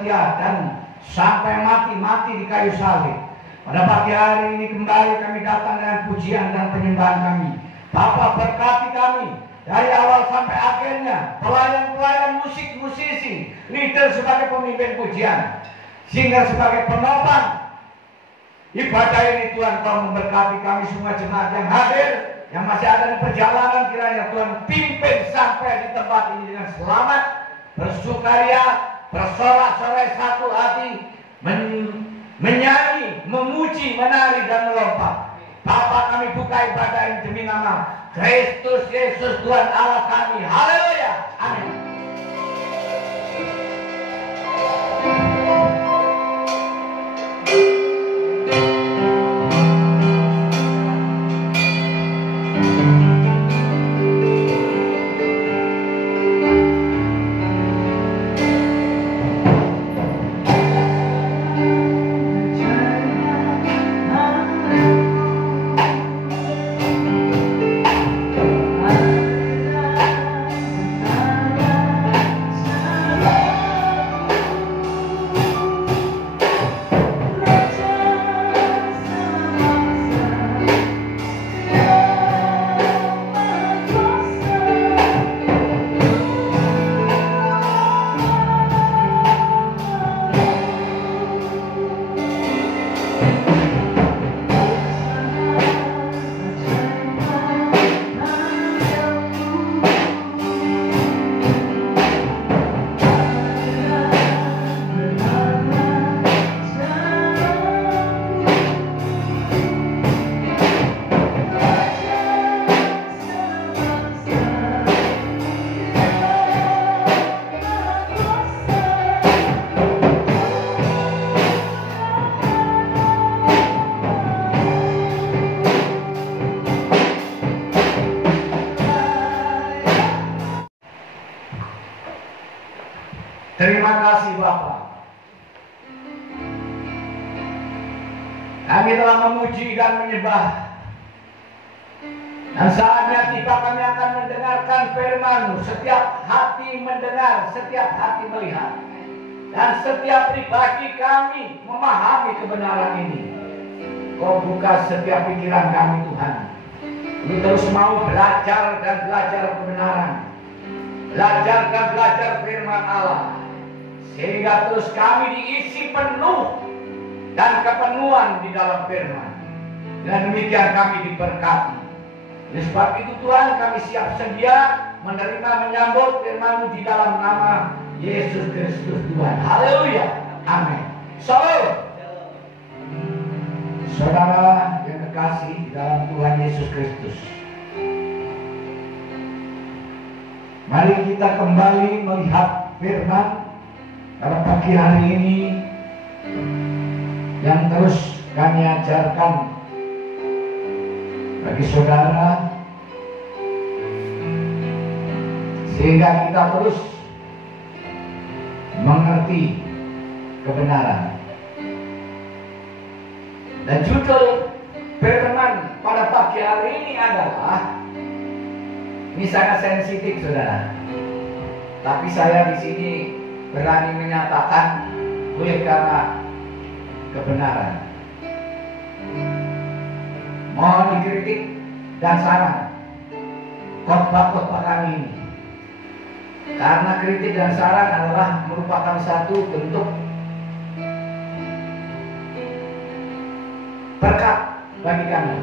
setia dan sampai mati di kayu salib. Pada pagi hari ini kembali kami datang dengan pujian dan penyembahan kami. Bapa, berkati kami dari awal sampai akhirnya, pelayan-pelayan, musisi, leader sebagai pemimpin pujian, sehingga sebagai penopang ibadah ini Tuhan, Kau memberkati kami semua jemaat yang hadir, yang masih ada di perjalanan, kiranya Tuhan pimpin sampai di tempat ini dengan selamat, bersukaria, bersorak-sorai satu hati, menyanyi, memuji, menari dan melompat. Bapa, kami buka ibadah ini demi nama Kristus Yesus Tuhan Allah kami. Haleluya. Amin. Terima kasih Bapa. Kami telah memuji dan menyembah. Dan saatnya tiba kami akan mendengarkan firman-Mu. Setiap hati mendengar, setiap hati melihat. Dan setiap pribadi kami memahami kebenaran ini. Kau buka setiap pikiran kami Tuhan. Kami terus mau belajar dan belajar kebenaran. Belajar dan belajar firman Allah. Sehingga terus kami diisi penuh dan kepenuhan di dalam firman. Dan demikian kami diberkati. Oleh sebab itu Tuhan, kami siap sedia menerima menyambut firman-Mu di dalam nama Yesus Kristus Tuhan. Haleluya. Amin. Saudara yang terkasih di dalam Tuhan Yesus Kristus, mari kita kembali melihat firman pada pagi hari ini yang terus kami ajarkan bagi saudara, sehingga kita terus mengerti kebenaran. Dan judul firman pada pagi hari ini adalah, ini sangat sensitif saudara, tapi saya di sini berani menyatakan oleh karena kebenaran. Mohon dikritik dan saran khotbah-khotbah kami ini, karena kritik dan saran adalah merupakan satu bentuk berkat bagi kami,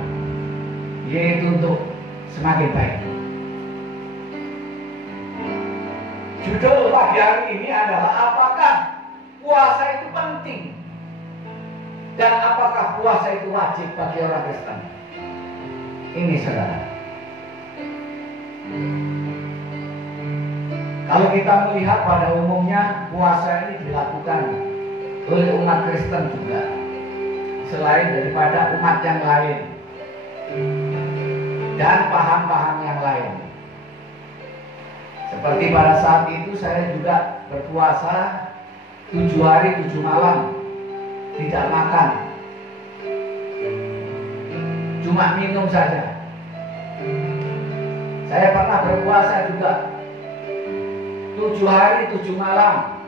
yaitu untuk semakin baik. Judul pagi hari ini adalah, apakah puasa itu penting dan apakah puasa itu wajib bagi orang Kristen? Ini saudara, kalau kita melihat pada umumnya puasa ini dilakukan oleh umat Kristen juga, selain daripada umat yang lain dan paham-paham yang lain. Seperti pada saat itu saya juga berpuasa 7 hari 7 malam, tidak makan, cuma minum saja. Saya pernah berpuasa juga 7 hari 7 malam,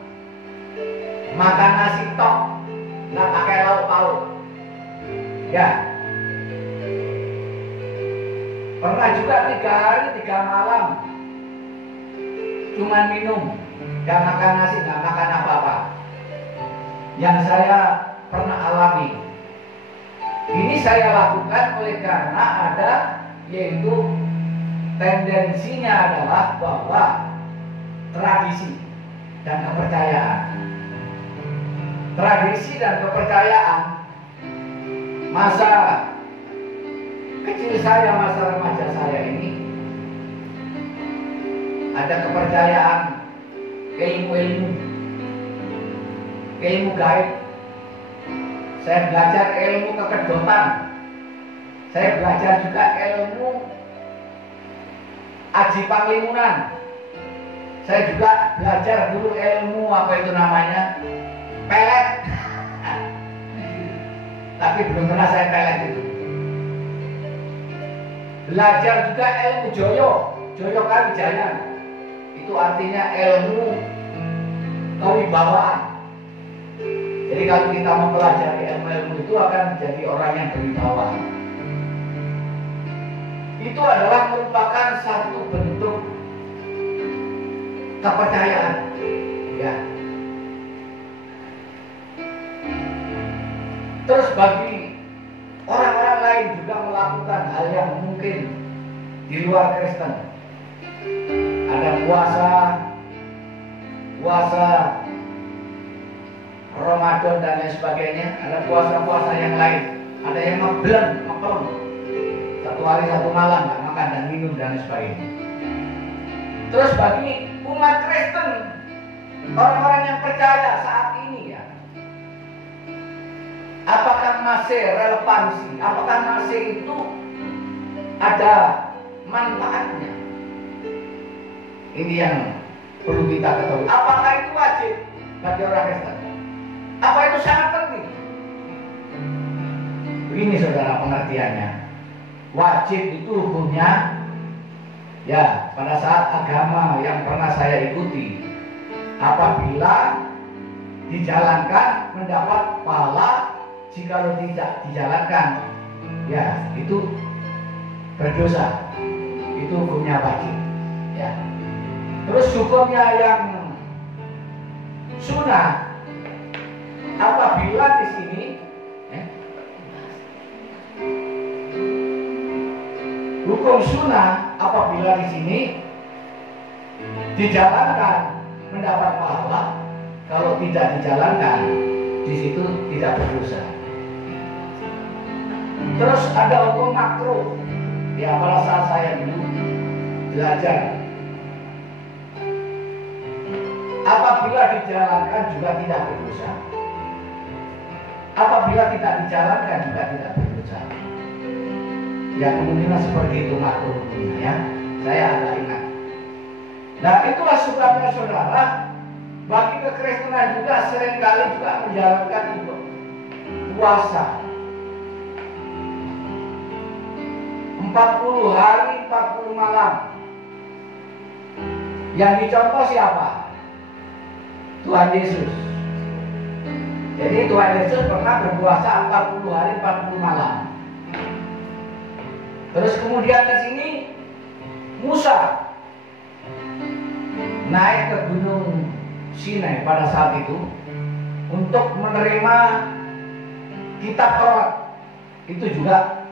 makan nasi tok, nggak pakai lauk pauk. Ya, pernah juga 3 hari 3 malam cuma minum, nggak makan nasi, nggak makan apa-apa. Yang saya pernah alami, ini saya lakukan oleh karena ada, yaitu tendensinya adalah bahwa tradisi dan kepercayaan. Tradisi dan kepercayaan masa kecil saya, masa remaja saya ini, ada kepercayaan ilmu gaib. Saya belajar ilmu kekedotan. Saya belajar juga ilmu aji panglimunan. Saya juga belajar dulu ilmu apa itu namanya, pelet. Tapi belum pernah saya pelet itu. Belajar juga ilmu joyo kawijayan. Itu artinya ilmu kewibawaan. Jadi kalau kita mempelajari ilmu itu akan menjadi orang yang berwibawa. Itu adalah merupakan satu bentuk kepercayaan, ya. Terus bagi orang-orang lain juga melakukan hal yang mungkin di luar Kristen. Ada puasa Ramadan dan lain sebagainya. Ada puasa-puasa yang lain. Ada yang ngebleng 1 hari 1 malam nggak makan dan minum dan lain sebagainya. Terus bagi umat Kristen, orang-orang yang percaya saat ini, ya, apakah masih relevansi? Apakah masih itu ada manfaatnya? Ini yang perlu kita ketahui. Apakah itu wajib bagi orang Kristen? Apa itu sangat penting? Begini saudara pengertiannya. Wajib itu hukumnya, ya, pada saat agama yang pernah saya ikuti, apabila dijalankan mendapat pahala, jika tidak dijalankan, ya, itu berdosa. Itu hukumnya wajib, ya. Terus hukumnya yang sunnah, apabila di sini hukum sunnah, apabila di sini dijalankan mendapat pahala, kalau tidak dijalankan di situ tidak berdosa. Terus ada hukum makruh, ya, pada saat saya dulu belajar, apabila dijalankan juga tidak berdosa. Apabila tidak dijalankan juga tidak berdosa. Ya, kemungkinan seperti itu makruh, ya. Saya agak ingat. Nah, itulah sebabnya saudara, bagi kekristenan juga seringkali juga menjalankan itu puasa 40 hari 40 malam. Yang dicontoh siapa? Tuhan Yesus. Jadi Tuhan Yesus pernah berpuasa 40 hari 40 malam. Terus kemudian di sini Musa naik ke gunung Sinai pada saat itu untuk menerima kitab Taurat. Itu juga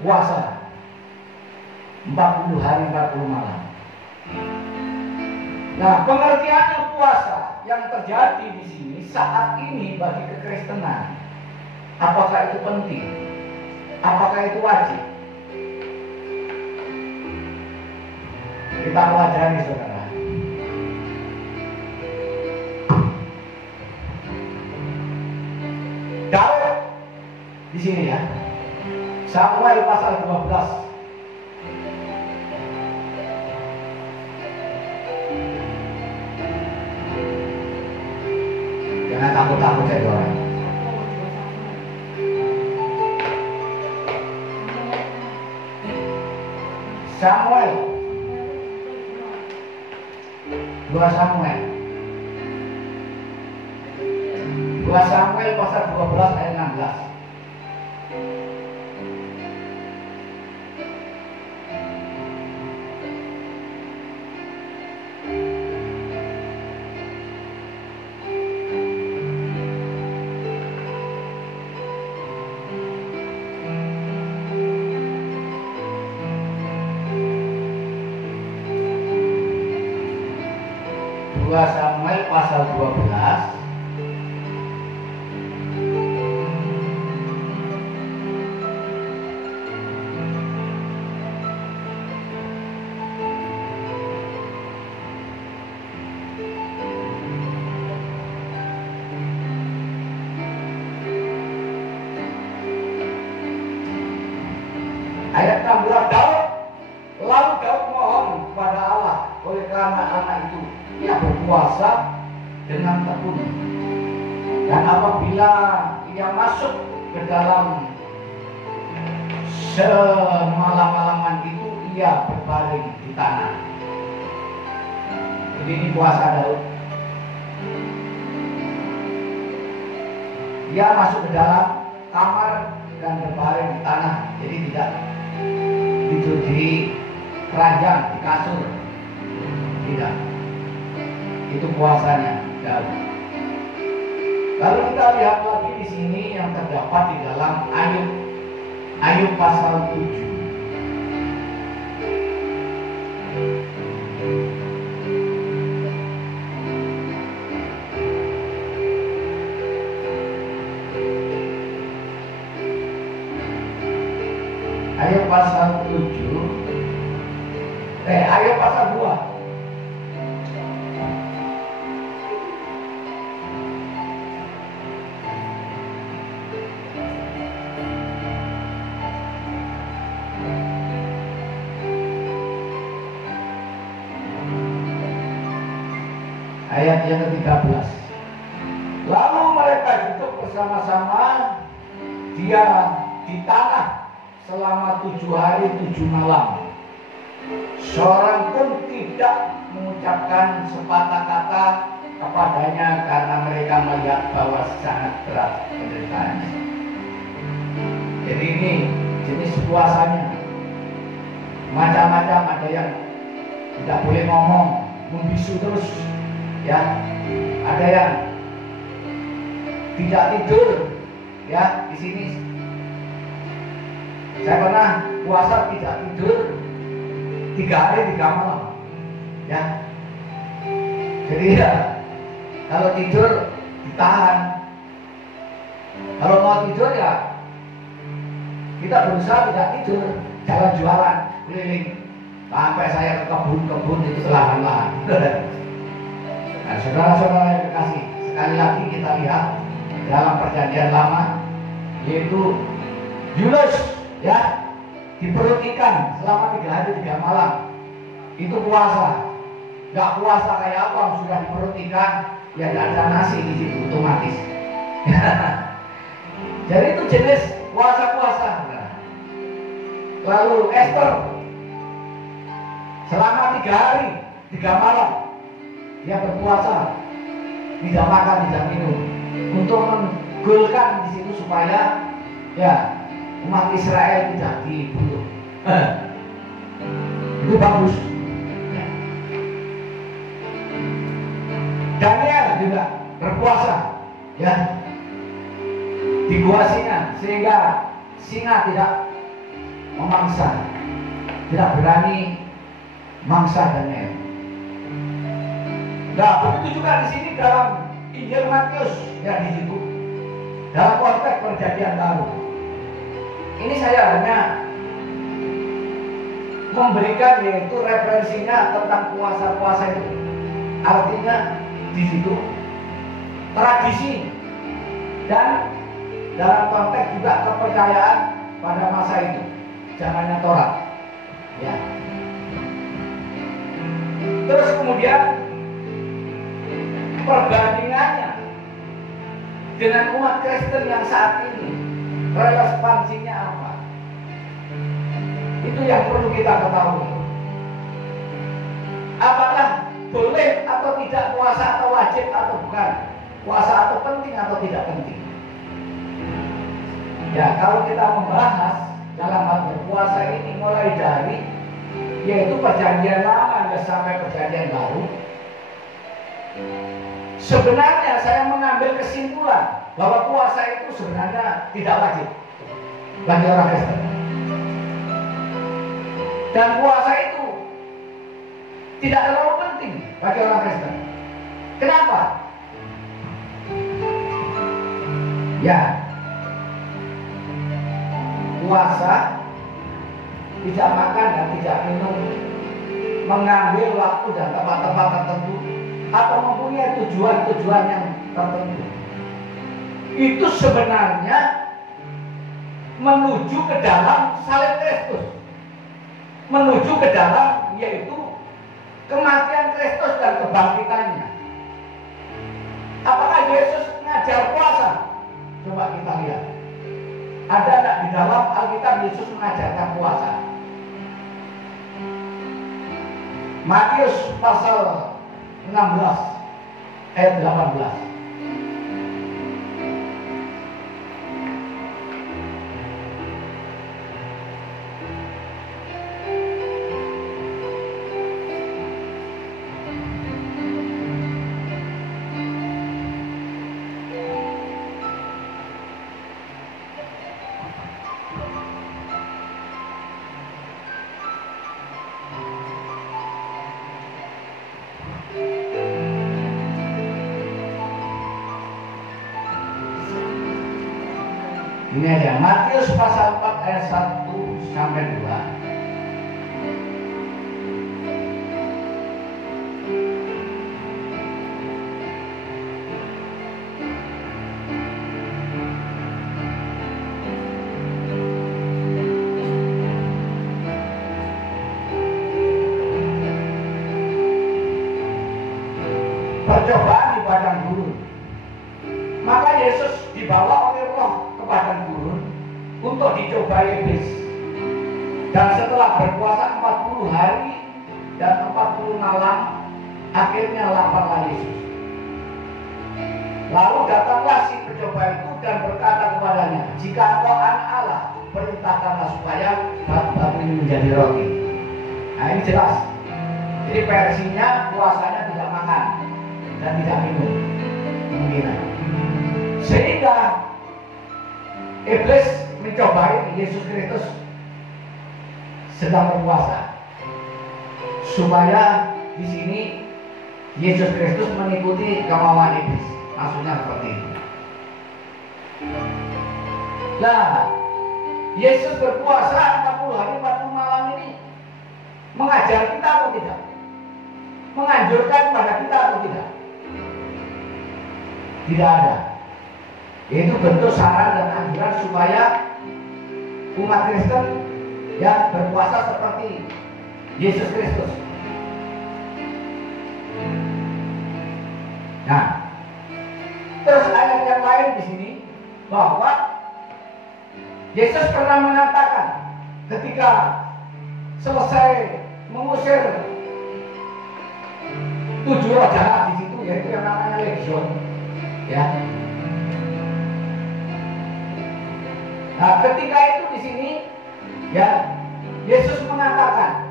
puasa 40 hari 40 malam. Nah, pengertiannya puasa yang terjadi di sini saat ini bagi kekristenan, apakah itu penting? Apakah itu wajib? Kita pelajari saudara. Daud di sini, ya, Samuel pasal 12. Jangan takut-takut jadi orang. Samuel 2 Samuel 2 Samuel pasal 12 ayat 16. Samuel pasal 12 ayat 16. Lalu Daud mohon kepada Allah oleh karena anak itu ia berpuasa dengan tekun, dan apabila ia masuk ke dalam semalam-malaman itu ia berbaring di tanah. Jadi ini puasa Daud. Ia masuk ke dalam kamar dan berbaring di tanah. Jadi tidak tidur di keranjang, di kasur. Tidak. Itu puasanya Daud. Lalu kita lihat lagi di sini yang terdapat di dalam Ayub pasal 7. Ayub pasal 7. Ayub pasal 2. Ayat yang ke-13. Lalu mereka duduk bersama-sama dia di tanah selama 7 hari 7 malam. Seorang pun tidak mengucapkan sepatah kata kepadanya karena mereka melihat bahwa sangat berat penderitaannya. Jadi ini jenis puasanya. Macam-macam, ada yang tidak boleh ngomong, membisu terus. Ya, ada yang tidak tidur. Ya, di sini saya pernah puasa tidak tidur 3 hari 3 malam. Ya, jadi ya kalau tidur ditahan. Kalau mau tidur ya kita berusaha tidak tidur, jalan jualan keliling sampai saya ke kebun-kebun itu lahan-lahan. Nah, saudara-saudara yang kekasih, sekali lagi kita lihat dalam perjanjian lama, yaitu Yunus ya diperut ikan selama 3 hari 3 malam. Itu puasa. Gak puasa kayak apa, sudah diperut ikan, ya tidak ada nasi di situ otomatis. Jadi itu jenis puasa-puasa. Lalu Esther selama 3 hari 3 malam dia berpuasa, tidak makan, tidak minum, untuk menggolkan di situ supaya ya umat Israel tidak dibunuh. Itu bagus. Ya. Daniel juga berpuasa, ya, di gua singa, sehingga singa tidak memangsa, tidak berani mangsa Daniel. Nah, begitu juga di sini dalam Injil Matius, ya di situ dalam konteks perjanjian baru. Ini saya hanya memberikan yaitu referensinya tentang puasa-puasa itu. Artinya di situ tradisi dan dalam konteks juga kepercayaan pada masa itu, zamannya Taurat. Ya. Terus kemudian perbandingannya dengan umat Kristen yang saat ini, relevansinya apa? Itu yang perlu kita ketahui. Apakah boleh atau tidak puasa, atau wajib atau bukan? puasa itu penting atau tidak penting? Ya, kalau kita membahas dalam hal berpuasa ini mulai dari yaitu perjanjian lama sampai perjanjian baru, sebenarnya saya mengambil kesimpulan bahwa puasa itu sebenarnya tidak wajib bagi orang Kristen. Dan puasa itu tidak terlalu penting bagi orang Kristen. Kenapa? Ya, puasa, tidak makan dan tidak minum, mengambil waktu dan tempat-tempat tertentu, atau mempunyai tujuan-tujuan yang tertentu, itu sebenarnya menuju ke dalam salib Kristus, menuju ke dalam yaitu kematian Kristus dan kebangkitannya. Apakah Yesus mengajar puasa? Coba kita lihat. Ada enggak di dalam Alkitab Yesus mengajarkan puasa? Matius pasal 16 ayat 18. Ini aja, Matius pasal 4 ayat 1 sampai 2. Percobaan di padang gurun. Maka Yesus dibawa oleh Roh ke padang gurun untuk dicobai iblis. Dan setelah berpuasa 40 hari dan 40 malam, akhirnya laparlah Yesus. Lalu datanglah si pencoba itu dan berkata kepadanya, "Jika engkau anak Allah, perintahkanlah supaya batu-batu ini menjadi roti." Nah, ini jelas. Jadi versinya puasanya tidak makan dan tidak minum kemungkinan. Sehingga iblis mencobai Yesus Kristus sedang berpuasa, supaya di sini Yesus Kristus mengikuti kemauan iblis. Maksudnya seperti itu. Nah, Yesus berpuasa 40 hari 40 malam ini mengajar kita atau tidak? Menganjurkan kepada kita atau tidak? Tidak ada. Itu bentuk saran dan anjuran supaya umat Kristen yang berpuasa seperti Yesus Kristus. Nah, terus ayat yang lain di sini bahwa Yesus pernah mengatakan ketika selesai mengusir 7 roh jahat di situ, yaitu yang namanya legion, ya. Nah, ketika itu di sini, ya, Yesus mengatakan,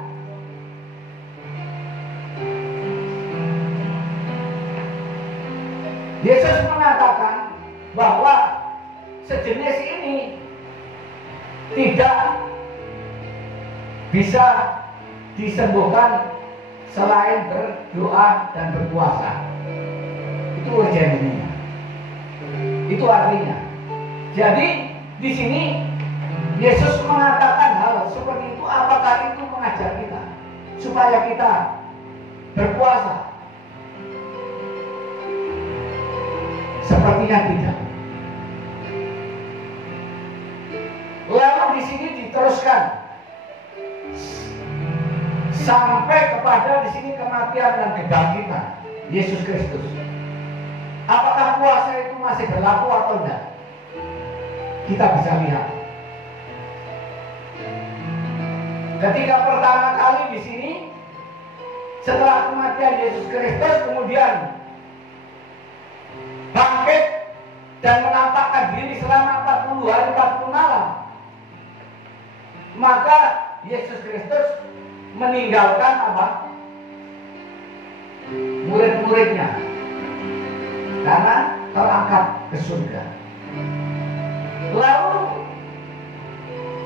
bahwa sejenis ini tidak bisa disembuhkan selain berdoa dan berpuasa. Itu urgensinya. Itu artinya. Jadi di sini Yesus mengatakan hal seperti itu. Apakah itu mengajar kita supaya kita berpuasa? Sepertinya tidak. Lalu di sini diteruskan sampai kepada di sini kematian dan kebangkitan Yesus Kristus. Apakah puasa itu masih berlaku atau tidak? Kita bisa lihat. Ketika pertama kali di sini, setelah kematian Yesus Kristus, kemudian bangkit dan menampakkan diri selama 40 hari 40 malam, maka Yesus Kristus meninggalkan apa? Murid-muridnya, karena terangkat ke surga. Lalu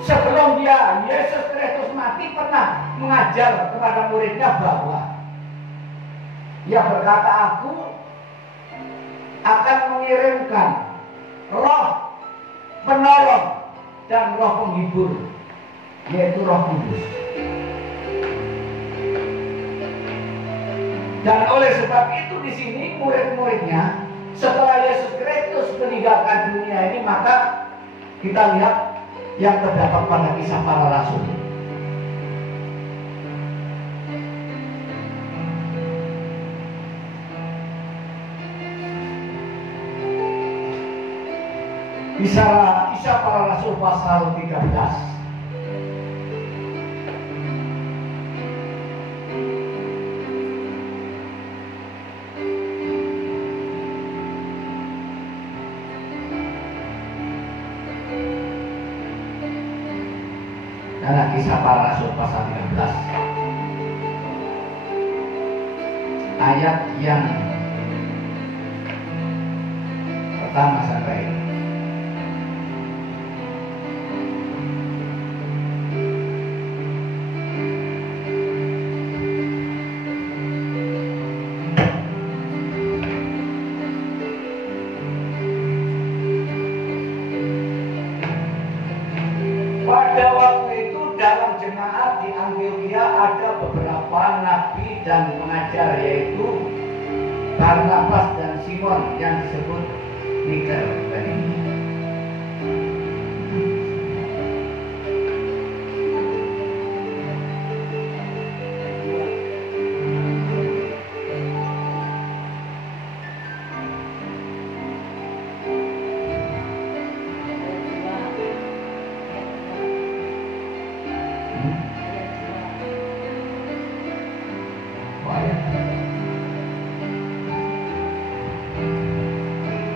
sebelum Yesus Kristus mati pernah mengajar kepada muridnya bahwa ia berkata, aku akan mengirimkan roh penolong dan roh penghibur, yaitu Roh Kudus. Dan oleh sebab itu di sini murid-muridnya setelah Yesus Kristus meninggalkan dunia ini, maka kita lihat yang terdapat pada Kisah Para Rasul. Kisah Para Rasul pasal 13. Karena Kisah Para Rasul pasal 13 ayat yang pertama sampai ada beberapa nabi dan pengajar, yaitu Barnabas dan Simon yang disebut Niger.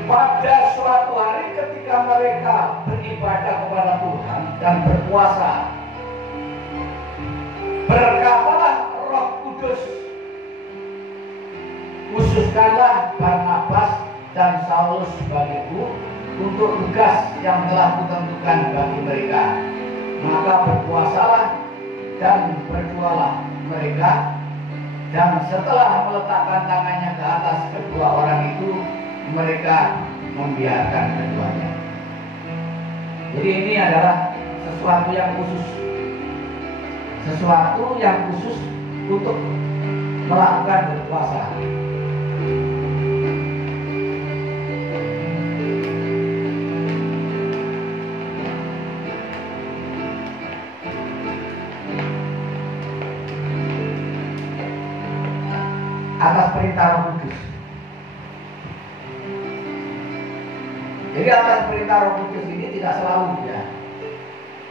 Pada suatu hari ketika mereka beribadah kepada Tuhan dan berpuasa, berkatalah Roh Kudus, khususkanlah Barnabas dan Saulus bagiku untuk tugas yang telah kutentukan bagi mereka. Maka berpuasalah dan berdoalah mereka, dan setelah meletakkan tangannya ke atas kedua orang itu, mereka membiarkan keduanya. Jadi ini adalah sesuatu yang khusus untuk melakukan berpuasa. Atas perintah Roh Kudus. Jadi atas perintah Roh Kudus ini tidak selalu ya.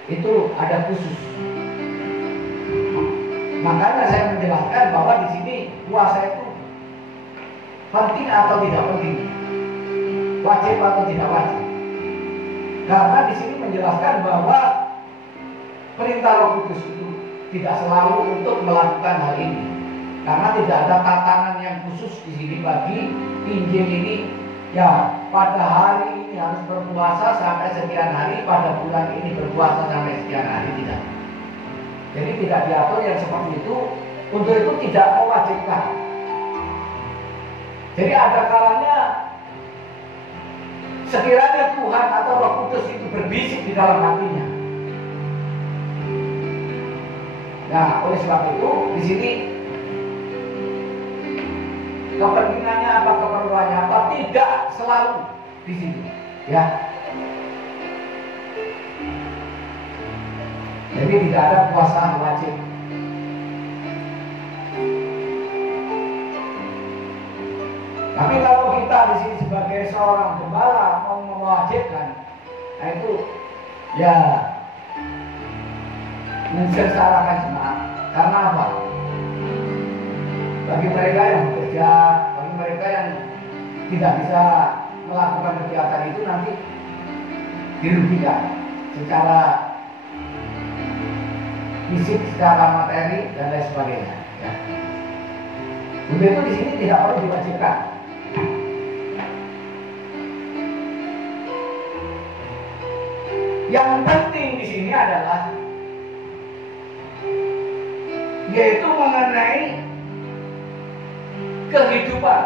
Itu ada khusus. Makanya saya menjelaskan bahwa di sini puasa itu penting atau tidak penting, wajib atau tidak wajib. Karena di sini menjelaskan bahwa perintah Roh Kudus itu tidak selalu untuk melakukan hal ini. Karena tidak ada tatanan yang khusus di sini bagi Injil ini. Ya, pada hari ini harus berpuasa sampai sekian hari, pada bulan ini berpuasa sampai sekian hari, tidak. Jadi tidak diatur yang seperti itu. Untuk itu tidak mewajibkan. Jadi ada kalanya sekiranya Tuhan atau Roh Kudus itu berbisik di dalam hatinya. Nah, oleh sebab itu di sini kepentingannya apa, keperluannya apa, tidak selalu di sini, ya. Jadi tidak ada puasa wajib. Tapi kalau kita di sini sebagai seorang gembala mau mewajibkan, nah itu ya mensengsarakan jemaat. Karena apa? Bagi mereka yang bekerja, bagi mereka yang tidak bisa melakukan kegiatan itu nanti dirugikan secara fisik, secara materi dan lain sebagainya. Ya. Untuk itu di sini tidak perlu diwajibkan. Yang penting di sini adalah yaitu mengenai kehidupan.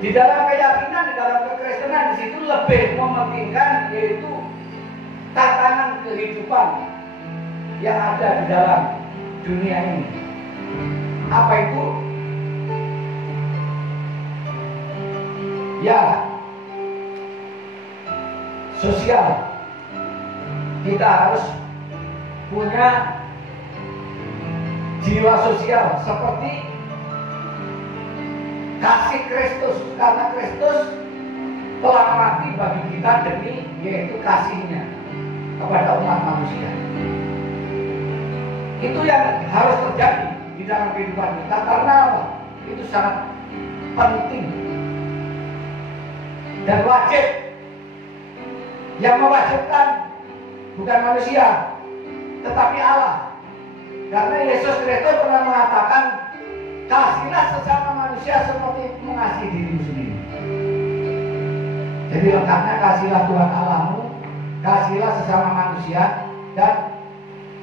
Di dalam keyakinan, di dalam kekristenan di situ lebih mementingkan yaitu tatanan kehidupan yang ada di dalam dunia ini. Apa itu? Ya, sosial. Kita harus punya jiwa sosial seperti kasih Kristus, karena Kristus telah mati bagi kita demi yaitu kasihnya kepada umat manusia. Itu yang harus terjadi di dalam kehidupan kita. Karena apa? Itu sangat penting dan wajib. Yang mewajibkan bukan manusia, tetapi Allah. Karena Yesus Kristus pernah mengatakan, kasihlah sesama manusia seperti mengasihi dirimu sendiri. Jadi lengkapnya, kasihlah Tuhan Allahmu, kasihlah sesama manusia, dan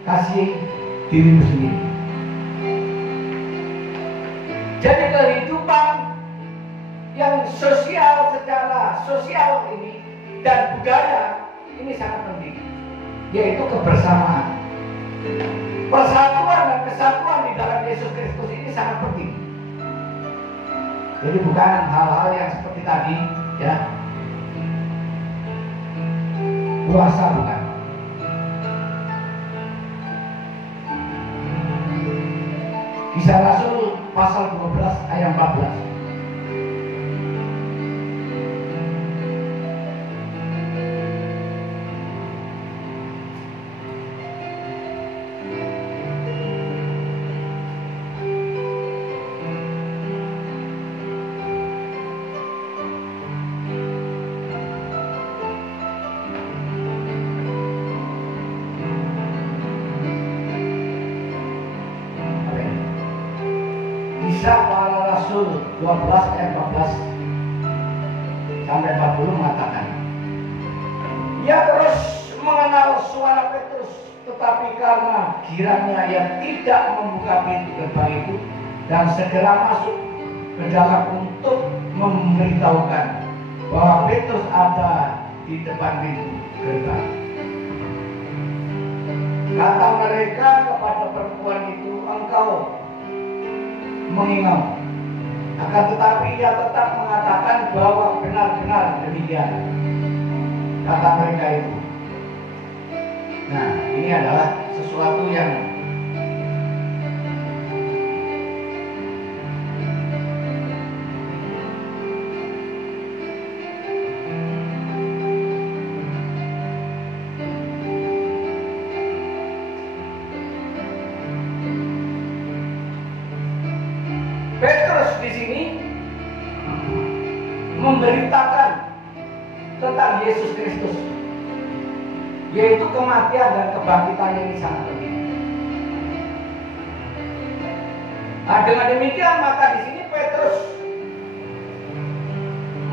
kasih dirimu sendiri. Jadi kehidupan yang sosial, secara sosial ini dan budaya ini sangat penting, yaitu kebersamaan. Persatuan dan kesatuan di dalam Yesus Kristus ini sangat penting. Jadi bukan hal-hal yang seperti tadi, ya, puasa bukan. Kisah Rasul pasal 12 ayat 14. Kisah Para Rasul 12 ayat 14 sampai 40 mengatakan, ia terus mengenal suara Petrus, tetapi karena kiranya ia tidak membuka pintu gerbang itu dan segera masuk ke dalam untuk memberitahukan bahwa Petrus ada di depan pintu gerbang. Kata mereka kepada perempuan itu, engkau mengingau. Akan tetapi ia tetap mengatakan bahwa benar-benar demikian, kata mereka itu. Nah, ini adalah sesuatu yang Petrus di sini memberitakan tentang Yesus Kristus, yaitu kematian dan kebangkitannya ini sangat penting. Nah, dengan demikian maka di sini Petrus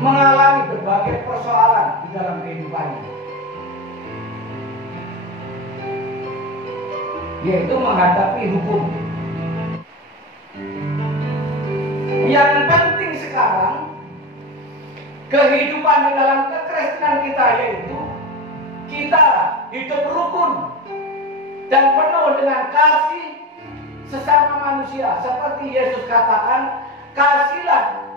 mengalami berbagai persoalan di dalam kehidupannya, yaitu menghadapi hukum. Yang penting sekarang kehidupan di dalam kekristenan kita, yaitu kita hidup rukun dan penuh dengan kasih sesama manusia. Seperti Yesus katakan, kasihlah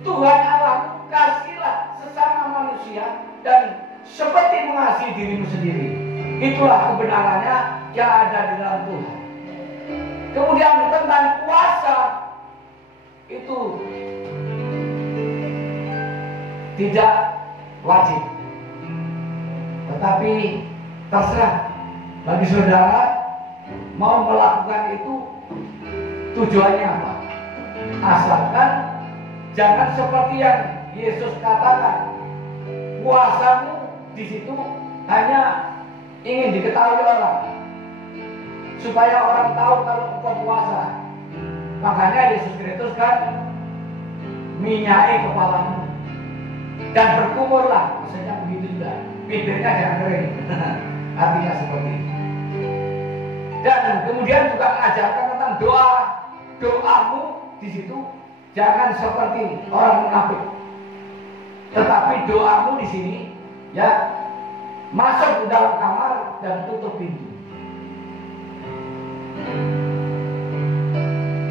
Tuhan Allah, kasihlah sesama manusia, dan seperti mengasihi dirimu sendiri. Itulah kebenarannya yang ada di dalam Tuhan. Kemudian tentang puasa, itu tidak wajib, tetapi terserah bagi saudara mau melakukan itu tujuannya apa. Asalkan jangan seperti yang Yesus katakan, puasamu di situ hanya ingin diketahui orang, supaya orang tahu kalau engkau puasa. Makanya Yesus Kristus kan minyai kepalamu dan berkumurlah, maksudnya begitu juga, bibirnya jangan kering. Artinya seperti itu. Dan kemudian juga mengajarkan tentang doamu di situ jangan seperti orang munafik, tetapi doamu di sini ya masuk ke dalam kamar dan tutup pintu.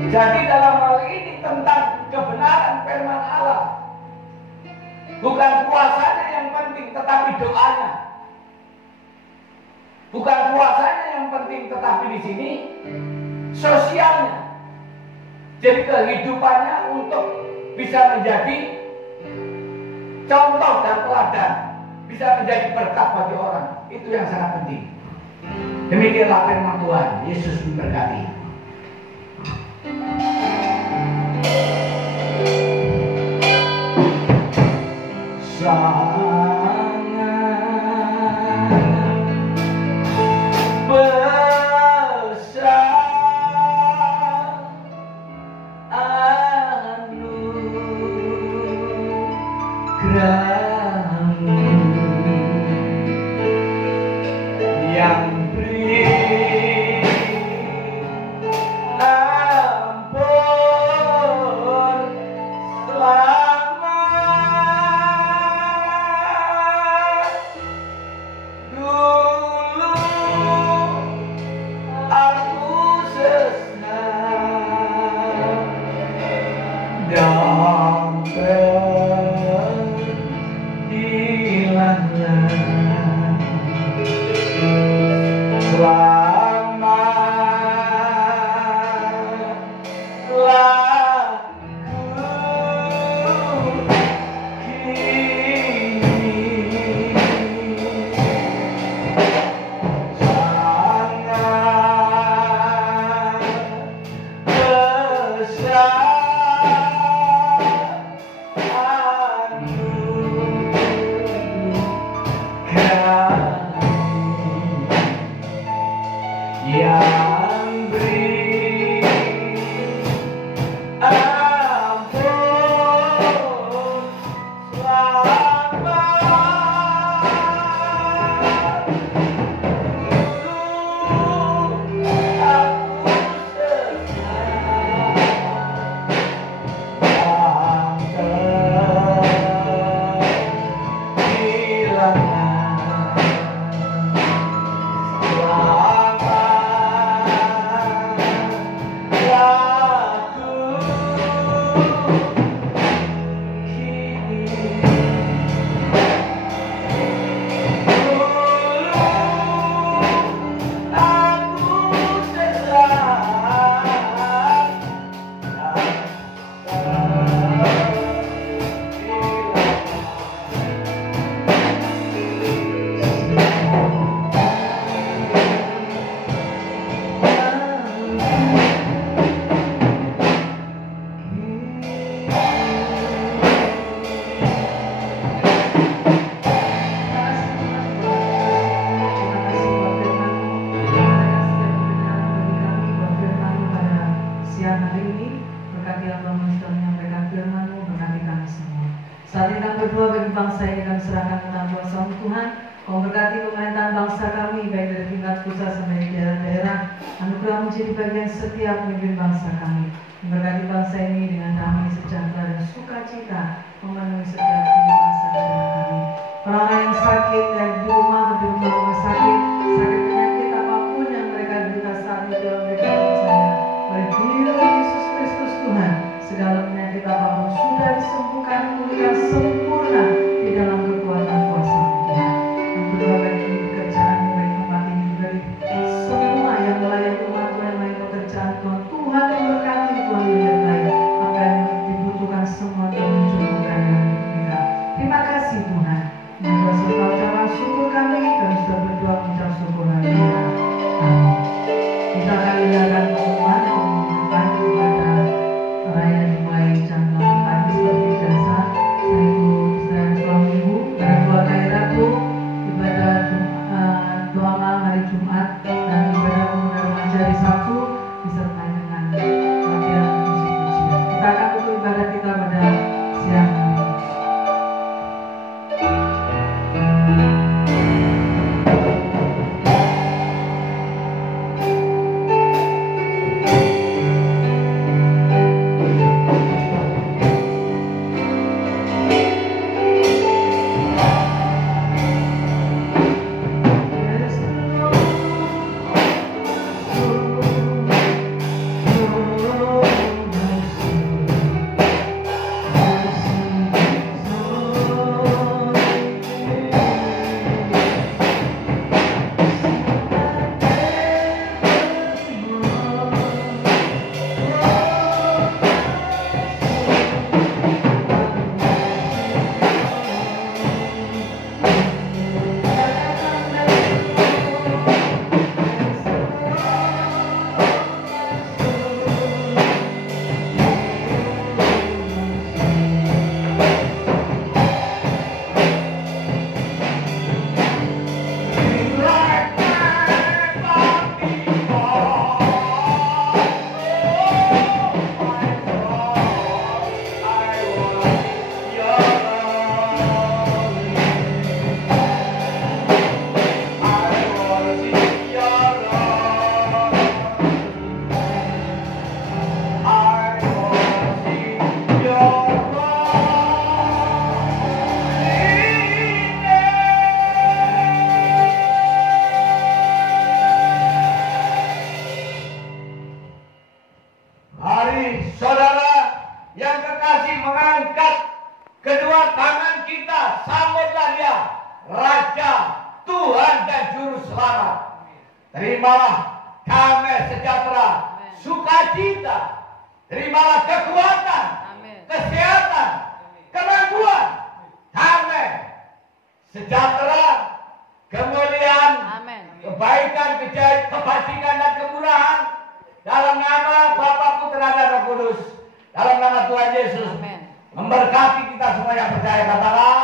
Jadi dalam hal ini tentang kebenaran firman Allah, bukan puasanya yang penting, tetapi doanya. Bukan puasanya yang penting, tetapi di sini sosialnya. Jadi kehidupannya untuk bisa menjadi contoh dan teladan, bisa menjadi berkat bagi orang. Itu yang sangat penting. Demikianlah firman Tuhan. Yesus memberkati. Semua Tuhan menjumpai yang Raja, Tuhan dan Juru Selamat. Terimalah damai sejahtera, sukacita. Terimalah kekuatan, kesehatan, kemampuan, damai, sejahtera, kemuliaan, kebaikan, kebajikan dan kemurahan dalam nama Bapa, Putra dan Roh Kudus, dalam nama Tuhan Yesus. Memberkati kita semua yang percaya, katakan